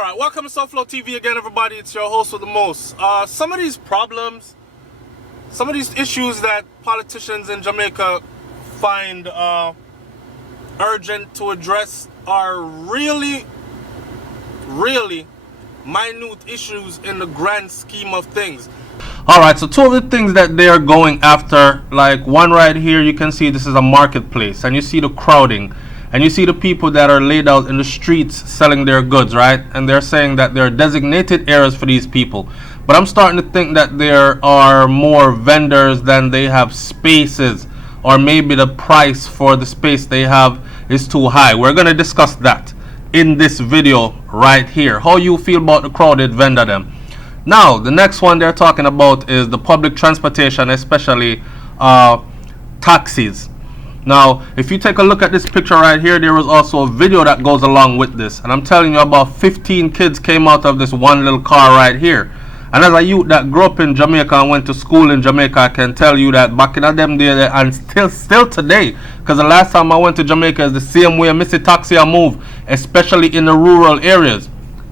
Alright, welcome to SouFLoTV again, everybody. It's your host with the most. Some of these problems, some of these issues that politicians in Jamaica find urgent to address are really minute issues in the grand scheme of things. Alright, so two of the things that they are going after, like one right here, you can see this is a marketplace, and you see the crowding. And you see the people that are laid out in the streets selling their goods, right? And they're saying that there are designated areas for these people. But I'm starting to think that there are more vendors than they have spaces. Or maybe the price for the space they have is too high. We're going to discuss that in this video right here. How you feel about the crowded vendor them. Now, the next one they're talking about is the public transportation, especially taxis. Now, if you take a look at this picture right here, there was also a video that goes along with this. And I'm telling you, about 15 kids came out of this one little car right here. And as a youth that grew up in Jamaica and went to school in Jamaica, I can tell you that back in them days and still today, because the last time I went to Jamaica is the same way I miss a taxi I move, especially in the rural areas.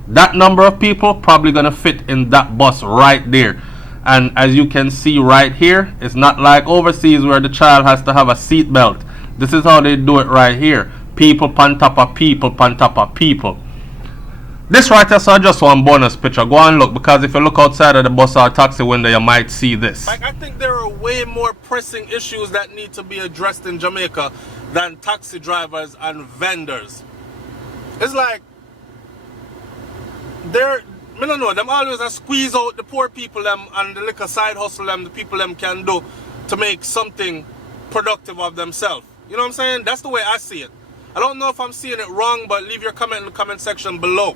That number of people probably going to fit in that bus right there. And as you can see right here, it's not like overseas where the child has to have a seat belt. This is how they do it right here. People on top of people on top of people. This right here is just one bonus picture. Go and look, because if you look outside of the bus or taxi window, you might see this. Like, I think there are way more pressing issues that need to be addressed in Jamaica than taxi drivers and vendors. It's like I don't know, them always squeeze out the poor people them and the little side hustle them, the people them can do to make something productive of themselves. You know what I'm saying? That's the way I see it. I don't know if I'm seeing it wrong, but leave your comment in the comment section below.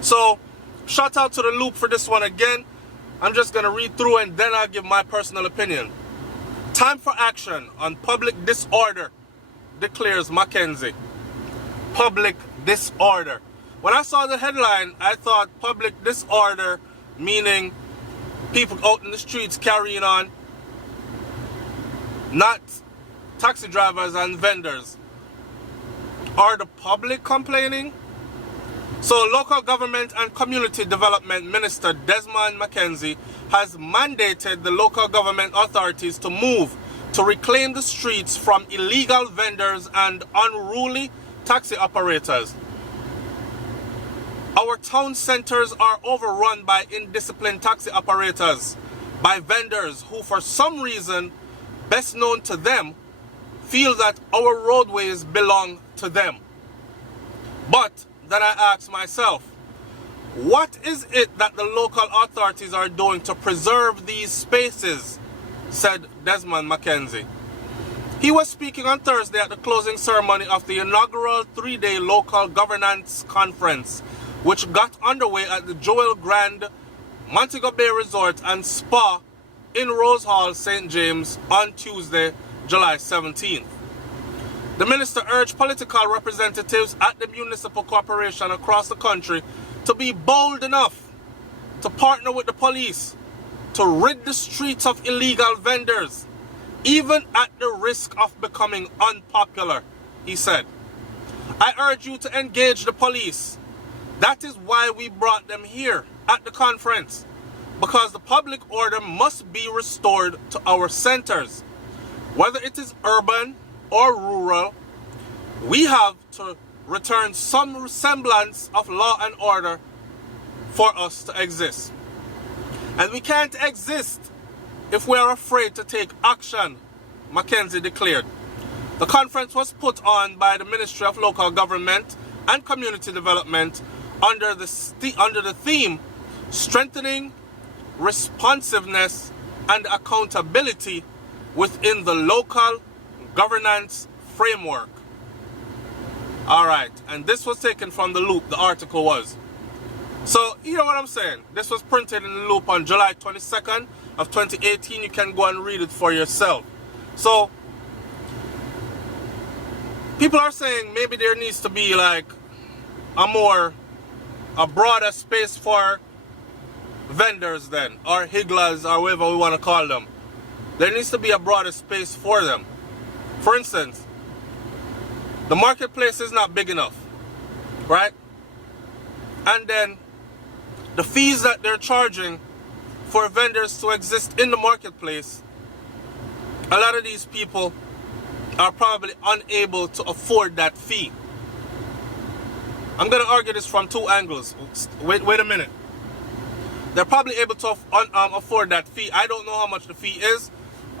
So, shout out to the Loop for this one again. I'm just going to read through and then I'll give my personal opinion. Time for action on public disorder, declares Mackenzie. Public disorder. When I saw the headline, I thought public disorder, meaning people out in the streets carrying on, not taxi drivers and vendors. Are the public complaining? So local government and community development minister Desmond Mackenzie has mandated the local government authorities to move to reclaim the streets from illegal vendors and unruly taxi operators. Our town centers are overrun by indisciplined taxi operators, by vendors who for some reason, best known to them, feel that our roadways belong to them. But then I ask myself, what is it that the local authorities are doing to preserve these spaces? Said Desmond Mackenzie. He was speaking on Thursday at the closing ceremony of the inaugural 3-day local governance conference, which got underway at the Joel Grand Montego Bay Resort and Spa in Rose Hall, St. James on Tuesday, July 17th. The minister urged political representatives at the municipal corporation across the country to be bold enough to partner with the police to rid the streets of illegal vendors, even at the risk of becoming unpopular, he said. I urge you to engage the police. That is why we brought them here at the conference, because the public order must be restored to our centers. Whether it is urban or rural, we have to return some semblance of law and order for us to exist. And we can't exist if we are afraid to take action, Mackenzie declared. The conference was put on by the Ministry of Local Government and Community Development under the theme Strengthening Responsiveness and Accountability within the Local Governance Framework. Alright, and this was taken from the Loop, the article was. So, you know what I'm saying? This was printed in the Loop on July 22nd of 2018. You can go and read it for yourself. So, people are saying maybe there needs to be like a broader space for vendors then, or higglers, or whatever we want to call them. There needs to be a broader space for them. For instance, the marketplace is not big enough, right? And then the fees that they're charging for vendors to exist in the marketplace, a lot of these people are probably unable to afford that fee. I'm going to argue this from two angles. Wait a minute. They're probably able to afford that fee. I don't know how much the fee is.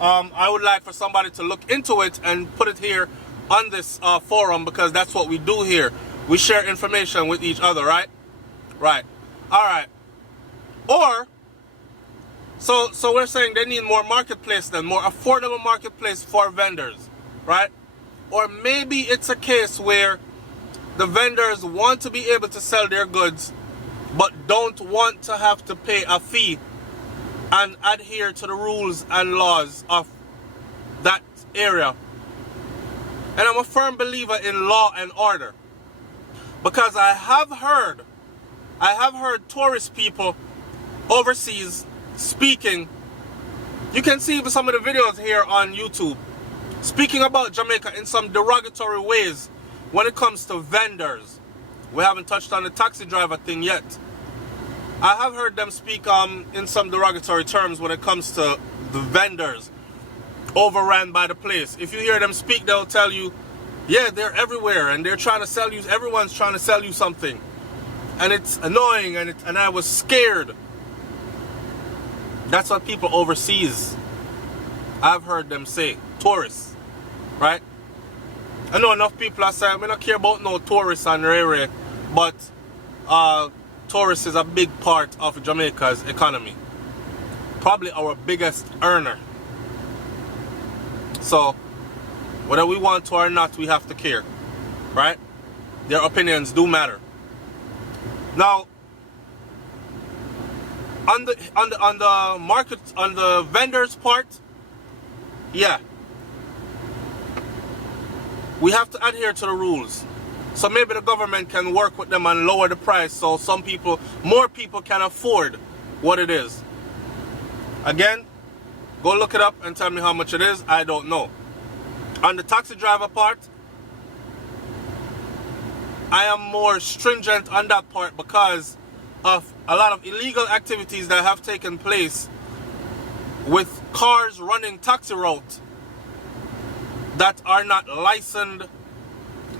I would like for somebody to look into it and put it here on this forum, because that's what we do here. We share information with each other, right? Right. All right. Or, so we're saying they need more marketplace then, more affordable marketplace for vendors, right? Or maybe it's a case where the vendors want to be able to sell their goods, but don't want to have to pay a fee and adhere to the rules and laws of that area. And I'm a firm believer in law and order, because I have heard tourist people overseas speaking. You can see some of the videos here on YouTube speaking about Jamaica in some derogatory ways when it comes to vendors. We haven't touched on the taxi driver thing yet. I have heard them speak in some derogatory terms when it comes to the vendors overran by the place. If you hear them speak, they'll tell you, yeah, they're everywhere and they're trying to sell you, everyone's trying to sell you something. And it's annoying, and I was scared. That's what people overseas, I've heard them say. Tourists, right? I know enough people are saying, I don't care about no tourists and rare, but tourists is a big part of Jamaica's economy. Probably our biggest earner. So, whether we want to or not, we have to care, right? Their opinions do matter. Now, on the market, on the vendors part, yeah, we have to adhere to the rules. So maybe the government can work with them and lower the price so more people can afford what it is. Again, go look it up and tell me how much it is. I don't know. On the taxi driver part, I am more stringent on that part because of a lot of illegal activities that have taken place with cars running taxi routes that are not licensed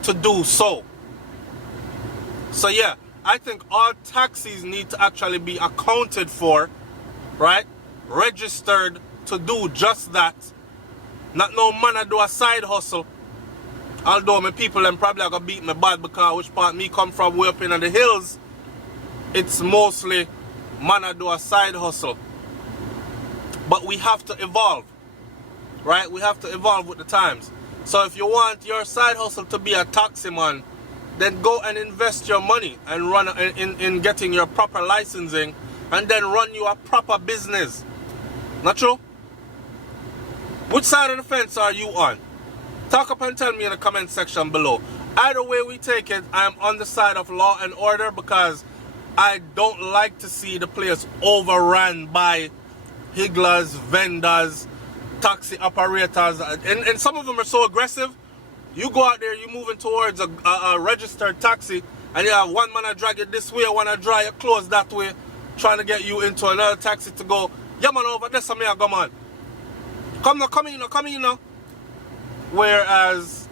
to do so. So yeah, I think all taxis need to actually be accounted for, right? Registered to do just that. Not no man I do a side hustle. Although my people them probably are gonna beat me bad because which part me come from way up in the hills, it's mostly man I do a side hustle. But we have to evolve, right? We have to evolve with the times. So if you want your side hustle to be a taxi man, then go and invest your money and run in getting your proper licensing, and then run you a proper business. Not true? Which side of the fence are you on? Talk up and tell me in the comment section below. Either way we take it, I'm on the side of law and order because I don't like to see the place overrun by higglers, vendors, taxi operators, and some of them are so aggressive. You go out there, you're moving towards a registered taxi, and you have one man I drag it this way, one I drag it close that way, trying to get you into another taxi to go, yeah man, over there, some I go man. Come now. Whereas,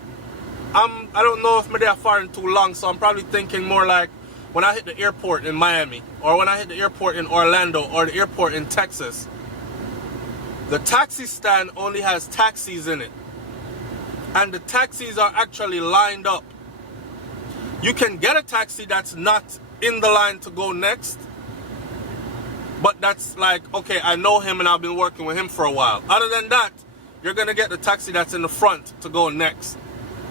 I don't know if I'm there far and too long, so I'm probably thinking more like when I hit the airport in Miami, or when I hit the airport in Orlando, or the airport in Texas. The taxi stand only has taxis in it. And the taxis are actually lined up. You can get a taxi that's not in the line to go next. But that's like, okay, I know him and I've been working with him for a while. Other than that, you're going to get the taxi that's in the front to go next.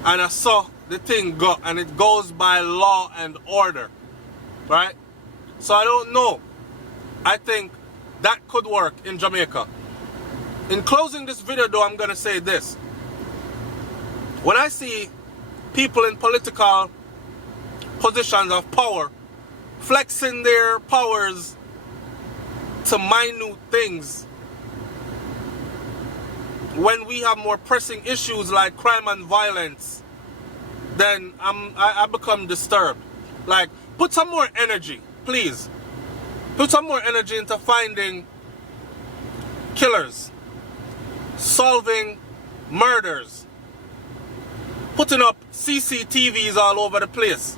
And I saw the thing go, and it goes by law and order. Right? So I don't know. I think that could work in Jamaica. In closing this video though, I'm going to say this. When I see people in political positions of power flexing their powers to minute things, when we have more pressing issues like crime and violence, then I become disturbed. Like, put some more energy, please. Put some more energy into finding killers, solving murders, putting up CCTVs all over the place,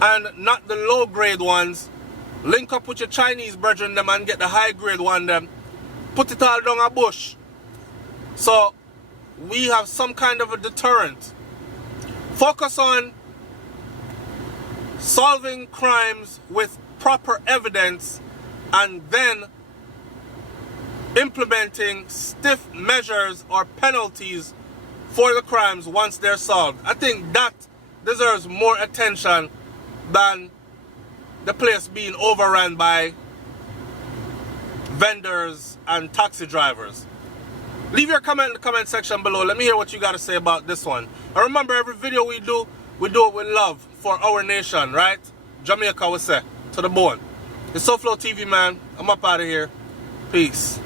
and not the low-grade ones. Link up with your Chinese brethren them and get the high-grade one them. Put it all down a bush. So we have some kind of a deterrent. Focus on solving crimes with proper evidence and then implementing stiff measures or penalties for the crimes once they're solved. I think that deserves more attention than the place being overrun by vendors and taxi drivers. Leave your comment in the comment section below. Let me hear what you got to say about this one. And remember, every video we do it with love for our nation, right? Jamaica, we say, to the bone. It's SouFLoTV, man. I'm up out of here. Peace.